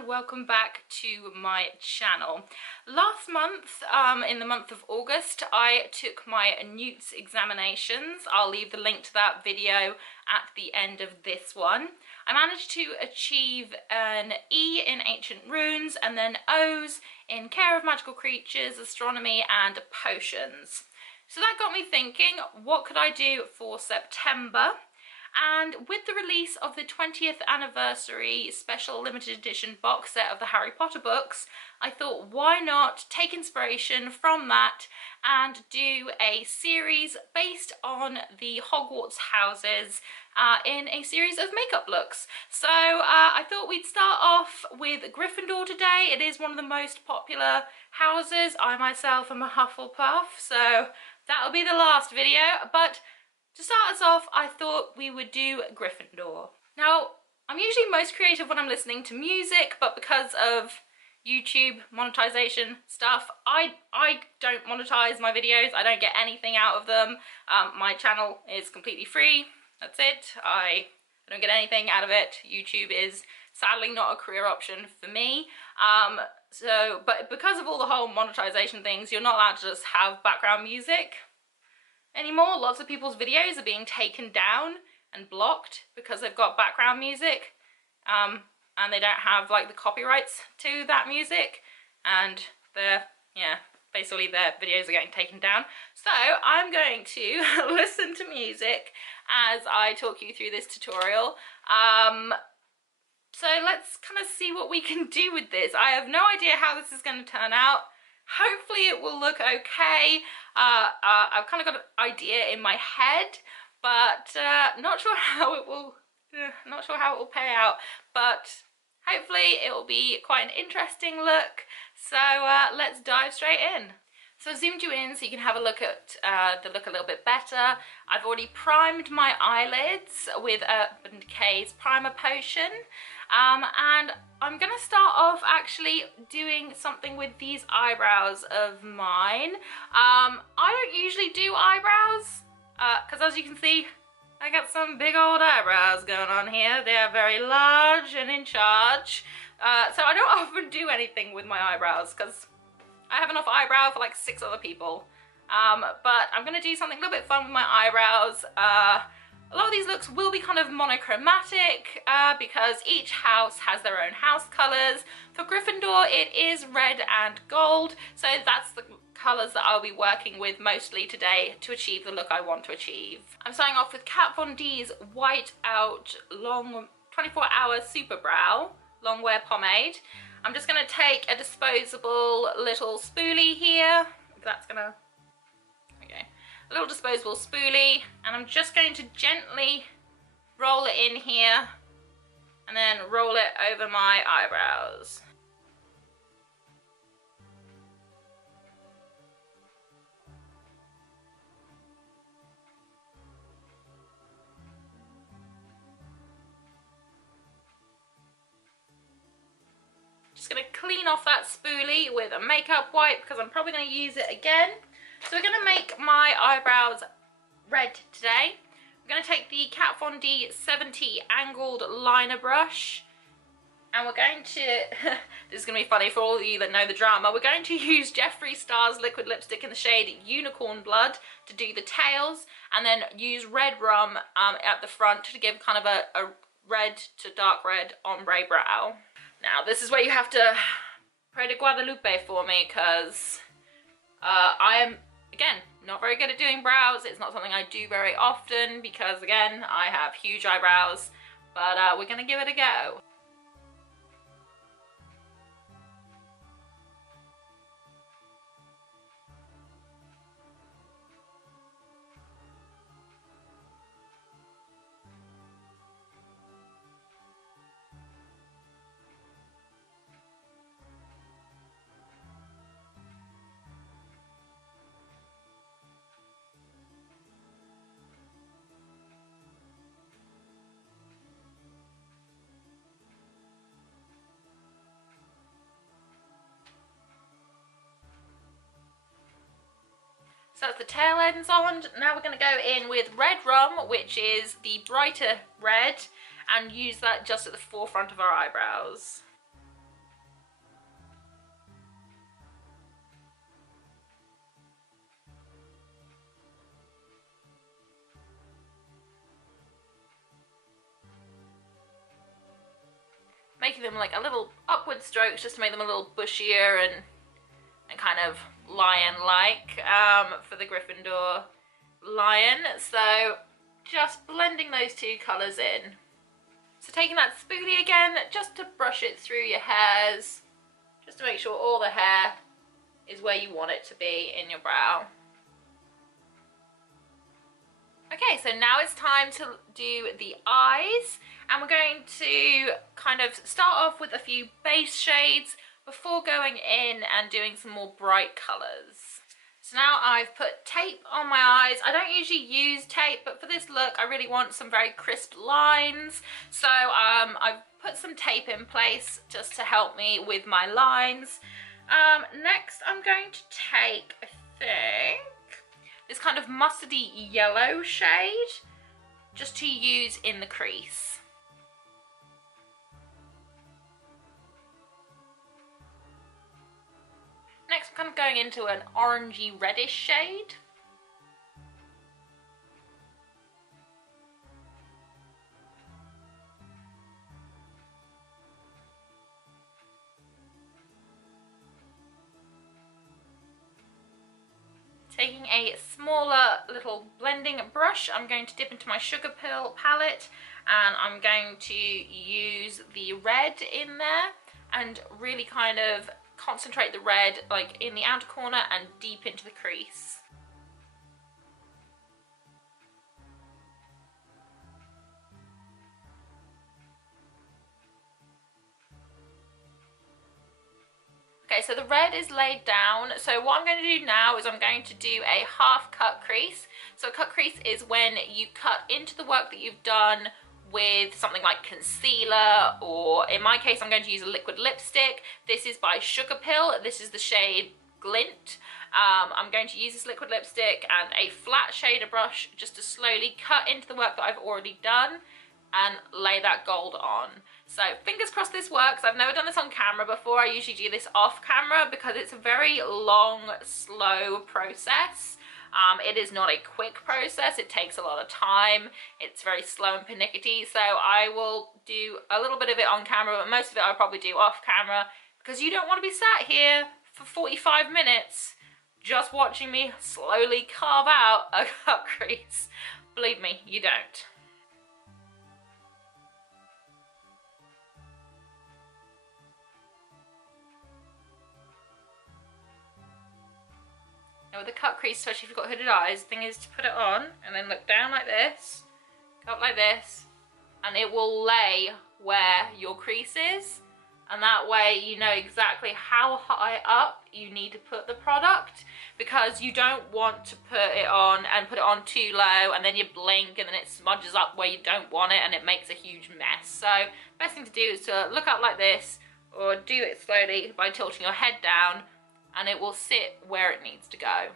and welcome back to my channel. Last month, in the month of August, I took my newts examinations. I'll leave the link to that video at the end of this one. I managed to achieve an E in Ancient Runes and then O's in Care of Magical Creatures, Astronomy and Potions. So that got me thinking, what could I do for September? And with the release of the 20th anniversary special limited edition box set of the Harry Potter books, I thought why not take inspiration from that and do a series based on the Hogwarts houses in a series of makeup looks. So I thought we'd start off with Gryffindor today. It is one of the most popular houses. I myself am a Hufflepuff, so that'll be the last video, but to start us off, I thought we would do Gryffindor. Now, I'm usually most creative when I'm listening to music, but because of YouTube monetization stuff, I don't monetize my videos. I don't get anything out of them. My channel is completely free. That's it. I don't get anything out of it. YouTube is sadly not a career option for me. But because of all the whole monetization things, you're not allowed to just have background music anymore. Lots of people's videos are being taken down and blocked because they've got background music and they don't have like the copyrights to that music, and basically their videos are getting taken down. So I'm going to listen to music as I talk you through this tutorial. So let's kind of see what we can do with this. I have no idea how this is going to turn out. Hopefully it will look okay. I've kind of got an idea in my head, but not sure how it will pay out. But hopefully it will be quite an interesting look. So let's dive straight in. So I zoomed you in so you can have a look at the look a little bit better. I've already primed my eyelids with Urban Decay's primer potion. And I'm gonna start off actually doing something with these eyebrows of mine. I don't usually do eyebrows, because as you can see, I got some big old eyebrows going on here. They are very large and in charge. So I don't often do anything with my eyebrows, because I have enough eyebrow for like 6 other people. But I'm gonna do something a little bit fun with my eyebrows. A lot of these looks will be kind of monochromatic because each house has their own house colours. For Gryffindor it is red and gold, so that's the colours that I'll be working with mostly today to achieve the look I want to achieve. I'm starting off with Kat Von D's White Out Long 24-Hour Super Brow Long Wear Pomade. I'm just going to take a disposable little spoolie here, if that's going to... a little disposable spoolie, and I'm just going to gently roll it in here and then roll it over my eyebrows. Just going to clean off that spoolie with a makeup wipe because I'm probably going to use it again. So we're going to make my eyebrows red today. We're going to take the Kat Von D 70 angled liner brush, and we're going to, this is going to be funny for all of you that know the drama, we're going to use Jeffree Star's liquid lipstick in the shade Unicorn Blood to do the tails, and then use Red Rum at the front to give kind of a red to dark red ombre brow. Now this is where you have to pray to Guadalupe for me, because I am, again, not very good at doing brows. It's not something I do very often because, again, I have huge eyebrows, but we're going to give it a go. So that's the tail ends on. Now we're going to go in with Red Rum, which is the brighter red, and use that just at the forefront of our eyebrows. making them like a little upward strokes just to make them a little bushier and kind of lion-like for the Gryffindor lion. So just blending those two colours in. So taking that spoolie again, just to brush it through your hairs, just to make sure all the hair is where you want it to be in your brow. Okay, so now it's time to do the eyes, and we're going to kind of start off with a few base shades before going in and doing some more bright colours. So now I've put tape on my eyes. I don't usually use tape, but for this look I really want some very crisp lines. So I've put some tape in place just to help me with my lines. Next I'm going to take, I think, this kind of mustardy yellow shade just to use in the crease. Next I'm kind of going into an orangey reddish shade. Taking a smaller little blending brush, I'm going to dip into my Sugar Pill palette and I'm going to use the red in there and really kind of concentrate the red like in the outer corner and deep into the crease. Okay, so the red is laid down. So what I'm going to do now is I'm going to do a half cut crease. So a cut crease is when you cut into the work that you've done with something like concealer, or in my case I'm going to use a liquid lipstick. This is by Sugar Pill. This is the shade Glint. I'm going to use this liquid lipstick and a flat shader brush just to slowly cut into the work that I've already done and lay that gold on. So fingers crossed this works. I've never done this on camera before. I usually do this off camera because it's a very long, slow process. It is not a quick process. It takes a lot of time. It's very slow and pernickety. So I will do a little bit of it on camera, but most of it I'll probably do off camera because you don't want to be sat here for 45 minutes just watching me slowly carve out a cut crease. Believe me, you don't. Now with the cut crease, especially if you've got hooded eyes, the thing is to put it on and then look down like this, go up like this, and it will lay where your crease is, and that way you know exactly how high up you need to put the product, because you don't want to put it on and put it on too low and then you blink and then it smudges up where you don't want it and it makes a huge mess. So best thing to do is to look up like this, or do it slowly by tilting your head down, and it will sit where it needs to go.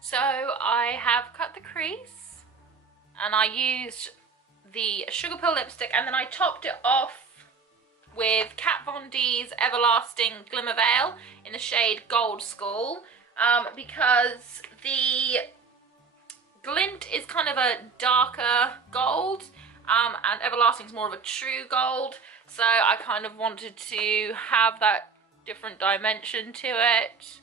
So I have cut the crease and I used the Sugar Pill lipstick, and then I topped it off with Kat Von D's Everlasting Glimmer Veil in the shade Gold School, because the Glint is kind of a darker gold and Everlasting's more of a true gold, so I kind of wanted to have that different dimension to it.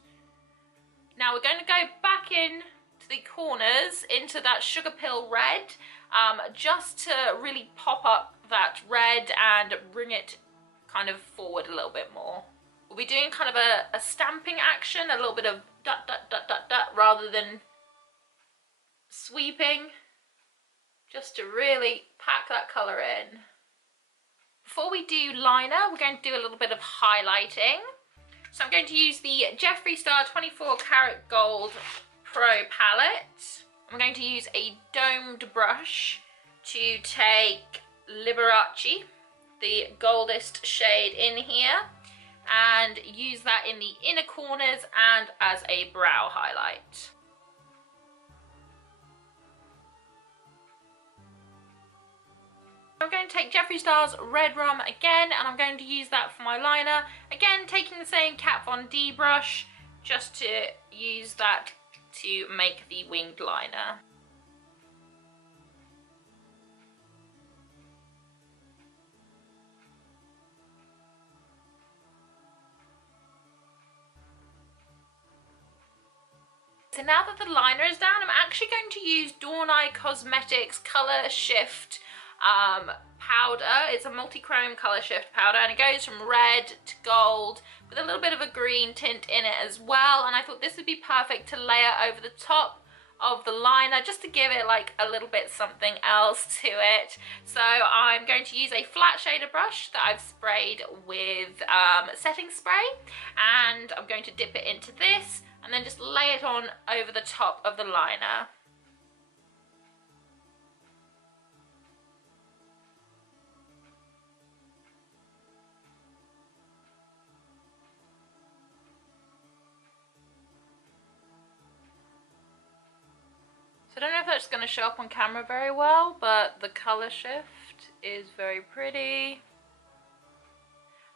Now we're going to go back in to the corners into that Sugar Pill red, just to really pop up that red and bring it kind of forward a little bit more. We'll be doing kind of a stamping action, a little bit of dot dot dot dot dot rather than sweeping, just to really pack that colour in. Before we do liner, we're going to do a little bit of highlighting. So I'm going to use the Jeffree Star 24 Karat Gold Pro palette. I'm going to use a domed brush to take Liberace, the goldest shade in here, and use that in the inner corners and as a brow highlight. I'm going to take Jeffree Star's Red Rum again, and I'm going to use that for my liner. Again, taking the same Kat Von D brush, just to use that to make the winged liner. So now that the liner is down, I'm actually going to use Dawn Eye Cosmetics Colour Shift powder. It's a multi-chrome colour shift powder, and it goes from red to gold with a little bit of a green tint in it as well, and I thought this would be perfect to layer over the top of the liner, just to give it like a little bit something else to it. So I'm going to use a flat shader brush that I've sprayed with setting spray, and I'm going to dip it into this and then just lay it on over the top of the liner. So I don't know if that's going to show up on camera very well, but the colour shift is very pretty.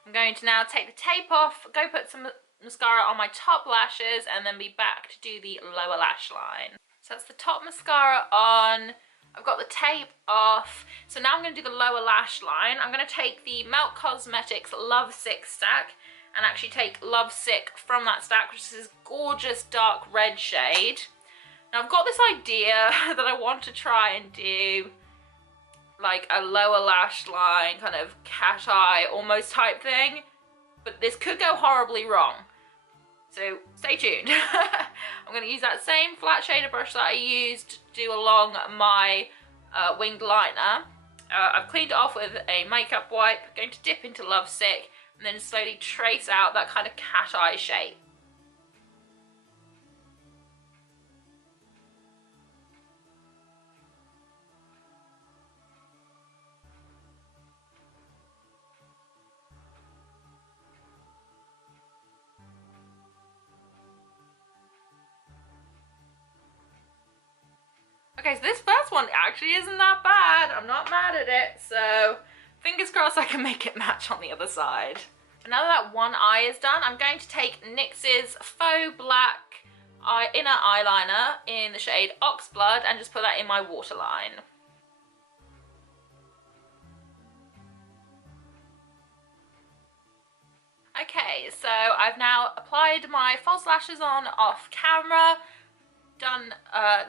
I'm going to now take the tape off, go put some mascara on my top lashes, and then be back to do the lower lash line. So that's the top mascara on, I've got the tape off, so now I'm going to do the lower lash line. I'm going to take the Melt Cosmetics Love Sick stack, and actually take Love Sick from that stack, which is this gorgeous dark red shade. Now I've got this idea that I want to try and do like a lower lash line, kind of cat eye almost type thing, but this could go horribly wrong. So stay tuned. I'm going to use that same flat shader brush that I used to do along my winged liner. I've cleaned it off with a makeup wipe, going to dip into Love Sick, and then slowly trace out that kind of cat eye shape. Okay, so this first one actually isn't that bad. I'm not mad at it, so fingers crossed I can make it match on the other side. And now that one eye is done, I'm going to take NYX's Faux Black inner eyeliner in the shade Oxblood and just put that in my waterline. Okay, so I've now applied my false lashes on off camera, done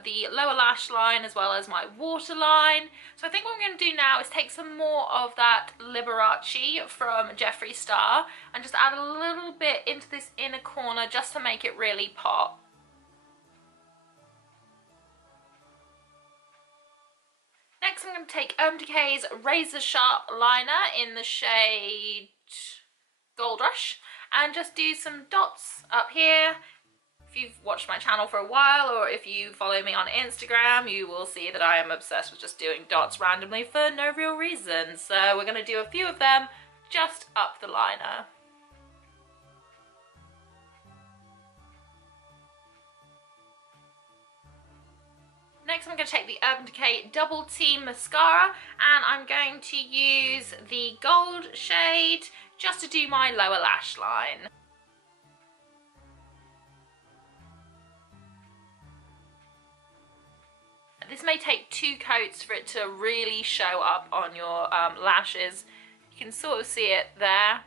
the lower lash line as well as my waterline. So I think what I'm going to do now is take some more of that Liberace from Jeffree Star and just add a little bit into this inner corner just to make it really pop. Next I'm going to take Urban Decay's Razor Sharp liner in the shade Gold Rush and just do some dots up here. If you've watched my channel for a while, or if you follow me on Instagram, you will see that I am obsessed with just doing dots randomly for no real reason. So we're going to do a few of them just up the liner. Next I'm going to take the Urban Decay Double Team Mascara, and I'm going to use the gold shade just to do my lower lash line. This may take 2 coats for it to really show up on your lashes. You can sort of see it there,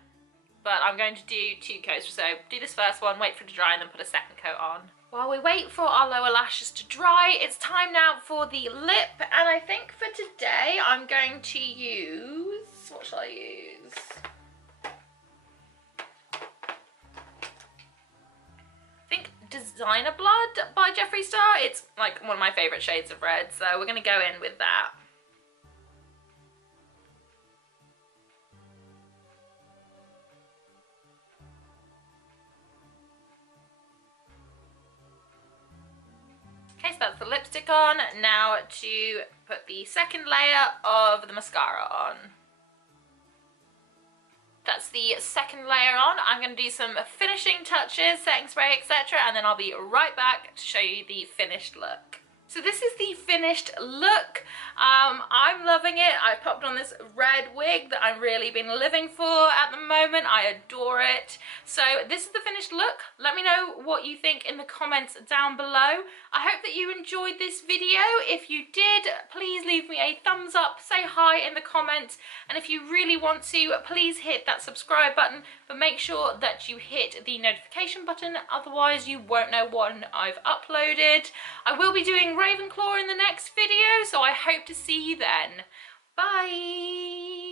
but I'm going to do 2 coats. So do this first one, wait for it to dry, and then put a second coat on. While we wait for our lower lashes to dry, it's time now for the lip, and I think for today I'm going to use, what shall I use? Designer Blood by Jeffree Star. It's like one of my favourite shades of red, so we're going to go in with that. Okay, so that's the lipstick on. Now to put the second layer of the mascara on. That's the second layer on. I'm going to do some finishing touches, setting spray, etc. and then I'll be right back to show you the finished look. So this is the finished look. I'm loving it. I popped on this red wig that I've really been living for at the moment. I adore it. So this is the finished look. Let me know what you think in the comments down below. I hope that you enjoyed this video. If you did, please leave me a thumbs up, say hi in the comments, and if you really want to, please hit that subscribe button, but make sure that you hit the notification button, otherwise you won't know when I've uploaded. I will be doing Ravenclaw in the next video, so I hope to see you then. Bye!